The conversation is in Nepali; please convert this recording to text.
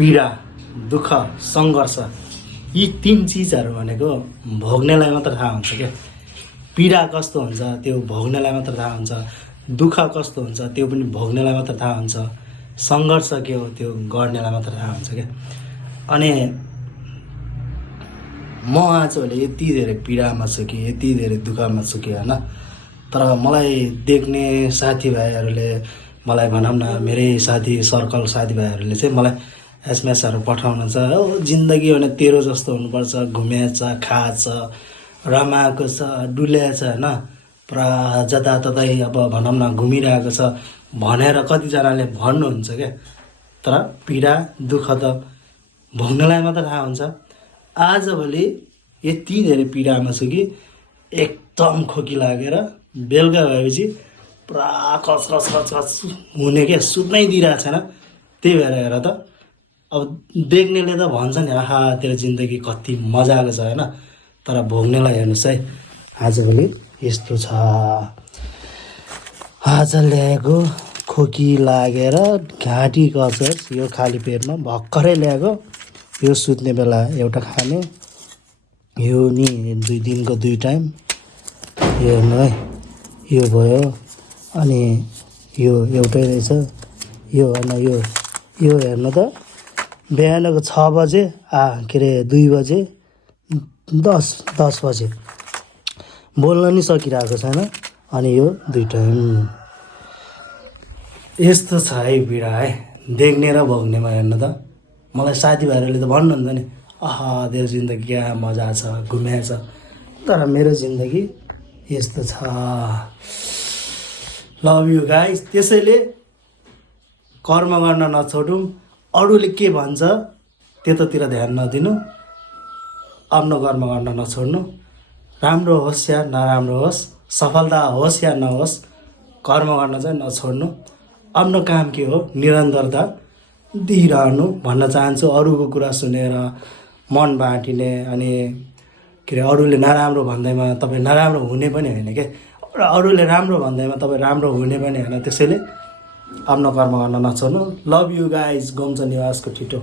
पीडा, दुःख, सङ्घर्ष यी तीन चिजहरू भनेको भोग्नेलाई मात्र थाहा हुन्छ क्या। पीडा कस्तो हुन्छ त्यो भोग्नेलाई मात्र थाहा हुन्छ, दुःख कस्तो हुन्छ त्यो पनि भोग्नेलाई मात्र थाहा हुन्छ, सङ्घर्ष के हो त्यो गर्नेलाई मात्र थाहा हुन्छ क्या। अनि म आजभोलि यति धेरै पीडामा छु कि यति धेरै दुःखमा छु कि होइन, तर मलाई देख्ने साथीभाइहरूले मलाई भनौँ न मेरै साथी सर्कल साथीभाइहरूले चाहिँ मलाई एसएमएसहरू पठाउनुहुन्छ, हो जिन्दगी भने तेरो जस्तो हुनुपर्छ, घुमेछ खाएछ रमाएको छ डुलेछ होइन, पुरा जताततै अब भनौँ न घुमिरहेको छ भनेर कतिजनाले भन्नुहुन्छ क्या। तर पीडा दुःख त भोग्नेलाई मात्र थाहा हुन्छ। आजभोलि यति धेरै पीडामा छु कि एकदम खोकी लागेर बेलुका भएपछि पुरा कच हुने क्या, सुत्नै दिइरहेको छैन। त्यही भएर हेर त अब देख्नेले त भन्छ नि आहा तेरो जिन्दगी कति मजाको छ होइन, तर भोग्नेलाई हेर्नुहोस् है आजभोलि यस्तो छ। आज ल्याएको खोकी लागेर घाँटी कचर यो खाली पेटमा भर्खरै ल्याएको, यो सुत्ने बेला एउटा खाने, यो नि 2 दिनको 2 टाइम, यो हेर्नु है यो भयो। अनि यो एउटै रहेछ, यो होइन यो हेर्नु त बिहानको 6 बजे के अरे 2 बजे 10 बजे बोल्न नि सकिरहेको छैन। अनि यो 2 टाइम यस्तो छ है पीडा है, देख्ने र भोग्नेमा हेर्नु त। मलाई साथीभाइहरूले त भन्नुहुन्छ नि आहा तेरो जिन्दगी क्या मजा छ घुमेछ, तर मेरो जिन्दगी यस्तो छ। Love you guys. त्यसैले कर्म गर्न नछोडौँ, अरूले के भन्छ त्यतातिर ध्यान नदिनु, आफ्नो कर्म गर्न नछोड्नु। राम्रो होस् या नराम्रो होस्, सफलता होस् या नहोस्, कर्म गर्न चाहिँ नछोड्नु। आफ्नो काम के हो निरन्तरता दिइरहनु भन्न चाहन्छु। अरूको कुरा सुनेर मन बाँटिने अनि के अरे अरूले नराम्रो भन्दैमा तपाईँ नराम्रो हुने पनि होइन क्या, र अरूले राम्रो भन्दैमा तपाईँ राम्रो हुने पनि होइन। त्यसैले आफ्नो कर्म गर्न नछोड्नु। Love you guys. गोमचा निवासको ठिटो।